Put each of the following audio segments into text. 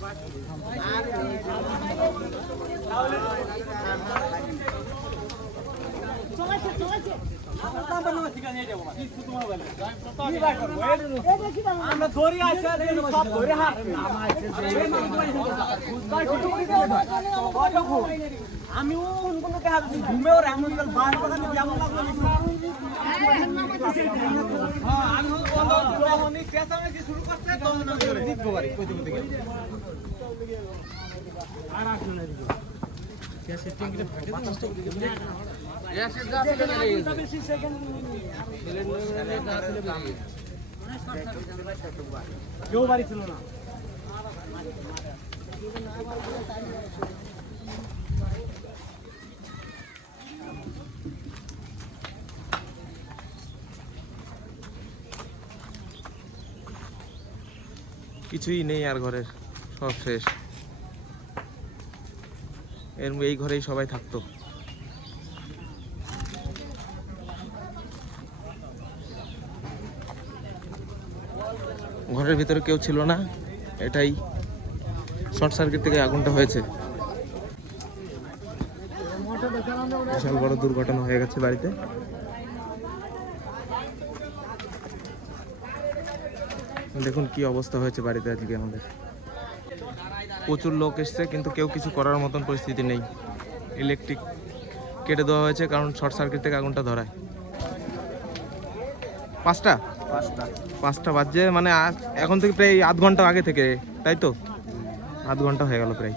আমরা দেখা ঘুমেও এমন বার যেমন আমি শুরু আমি দিকে আর আসলো কেউ বাড়ি ছিল না কিছুই নেই আর ঘরের, সব শেষ। এর, এই ঘরেই সবাই থাকতো। ঘরের ভিতরে কেউ ছিল না, এটাই শর্ট সার্কিট থেকে আগুনটা হয়েছে। বিশাল বড় দুর্ঘটনা হয়ে গেছে বাড়িতে। দেখুন কি অবস্থা হয়েছে বাড়িতে আজকে আমাদের। প্রচুর লোক এসছে, কিন্তু কেউ কিছু করার মতন পরিস্থিতি নেই। ইলেকট্রিক কেটে দেওয়া হয়েছে, কারণ শর্ট সার্কিট থেকে আগুনটা ধরায়। পাঁচটা? পাঁচটা। পাঁচটা বাজছে মানে এখন থেকে প্রায় আধ ঘণ্টা আগে থেকে তাই তো? আধ ঘণ্টা হয়ে গেল প্রায়।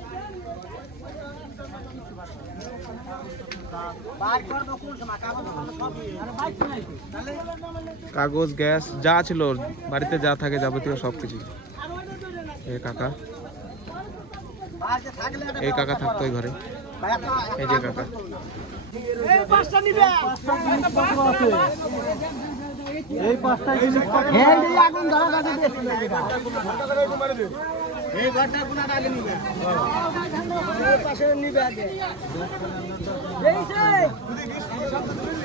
কাগজ গ্যাস যা ছিল বাড়িতে যা থাকে যাবতীয় সব কিছু। এই কাকা। এই কাকা থাকতো এই ঘরে। এই যে কাকা। এই পাঁচটা জিনিস এই আগুন ধরা এই ঘরটা কোনা নিবে এই পাশে নিবে আগে এই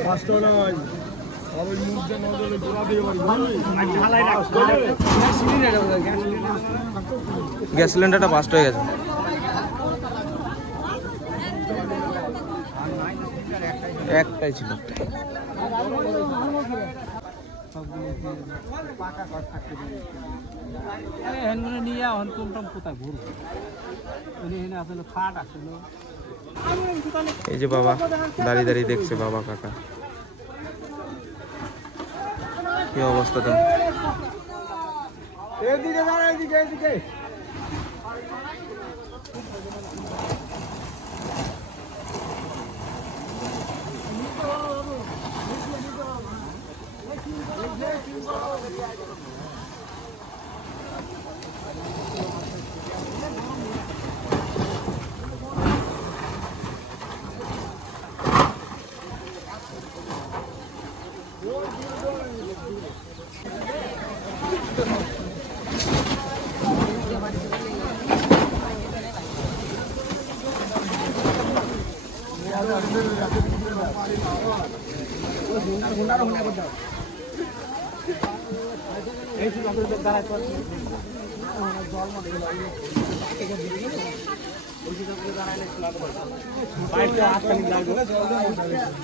পাঁচটা। নয় সবাই মুখ দিয়ে নজরে গোড়া দিয়ে বাড়ি ঢালাই গ্যাস সিলিন্ডারটা বাস্ট হয়ে গেছে। একটাই ছিল। হেনগুলো নিয়ে কোনটা কোথায় ঘুরবো এনে আসলে খাট আসলে এই যে বাবা দাঁড়িয়ে দাঁড়িয়ে দেখছে বাবা কাকা। কি অবস্থা তো এদিকে দাঁড়া এদিকে এদিকে।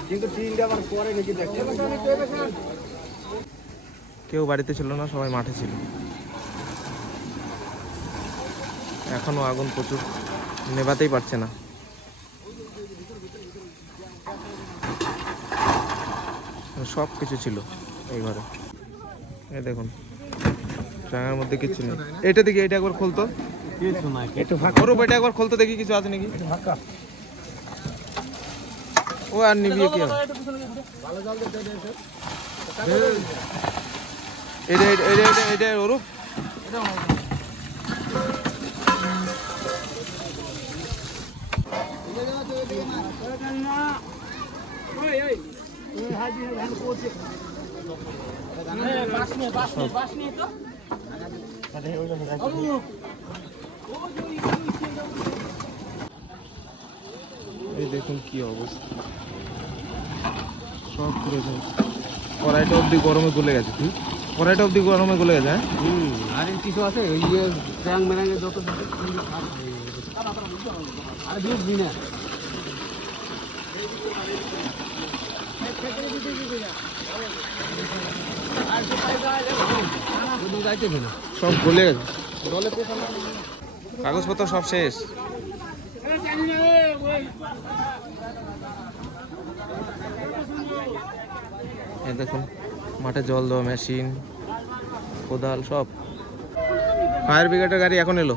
কিন্তু তিনটা আবার পরে নাকি দেখতে কেউ বাড়িতে ছিল না সবাই মাঠে ছিল। এখনও আগুন প্রচুর নেভাতেই পারছে না। সব কিছু ছিল এই ঘরে। এই দেখুন ট্রাঙার মধ্যে কিছু নেই। এটা দেখি এটা একবার খুলতো ওর এটা একবার খুলতো দেখি কিছু আছে নাকি? ফাঁকা। ও আর কি হবে? এটা এটা এটা এটা ওরূপ এই দেখুন কি অবস্থা। সব পুরো। কড়াইটা অবধি গরমে গলে গেছে ঠিক কড়াইটা অবধি গরমে গলে গেছে হ্যাঁ? গাড়ির কিছু আছে ওই যে ট্যাং মেরাঙ্গে যত আরে না। সব গলে কাগজপত্র সব শেষ। দেখুন। মাঠে জল দেওয়া মেশিন কোদাল সব। ফায়ার ব্রিগেডের গাড়ি এখন এলো?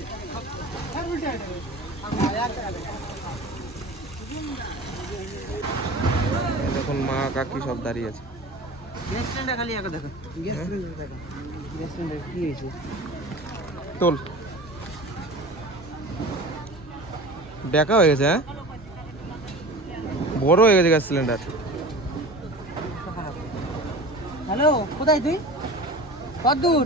দেখুন মা কাকি সব দাঁড়িয়ে আছে। গ্যাস খালি একা দেখো। গ্যাস? দেখো। গ্যাস কি হয়েছে? তোল। বেকা হয়ে গেছে হ্যাঁ? বড় হয়ে গেছে গ্যাস সিলিন্ডার। হ্যালো কোথায় তুই? কত দূর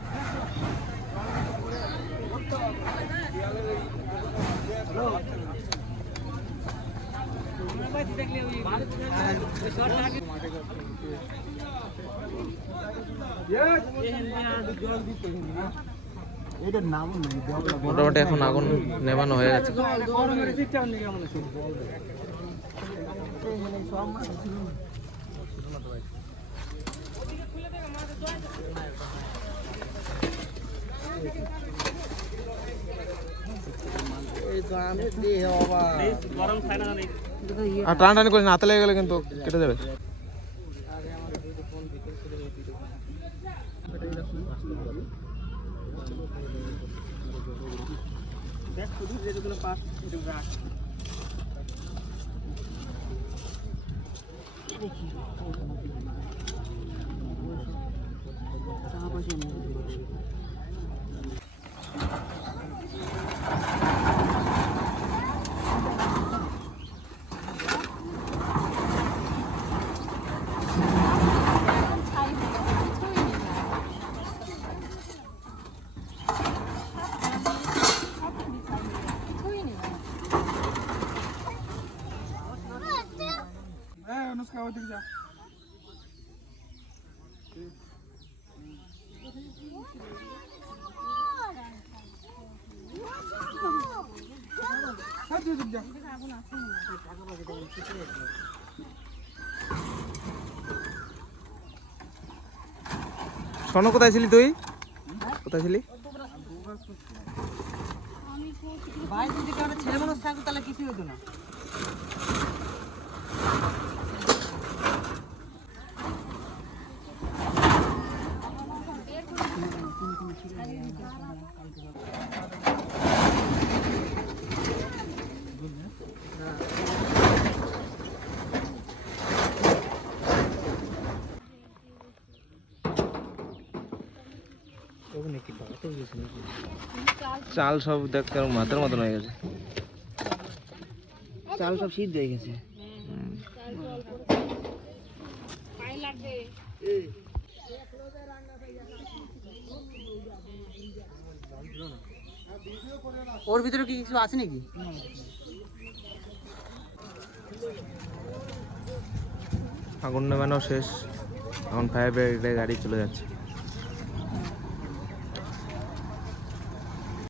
মোটামুটি এখন আগুন নেভানো হয়ে গেছে। আর টান টানি করে হাতে লেগে গেলে কিন্তু কেটে যাবে। শোনো কোথায় ছিলি তুই? কোথায় ছিলি? ভাই যদি কারও ছেলে মানুষ থাকতো তাহলে কিছুই হতো না। চাল সব দেখ কেমন মাথার মতন হয়ে গেছে। চাল সব সিদ্ধ হয়ে গেছে। ওর ভিতরে কি কিছু আছে নাকি? আগুন নেভানো শেষ। এখন ফায়ার ব্রিগেডের গাড়ি চলে যাচ্ছে।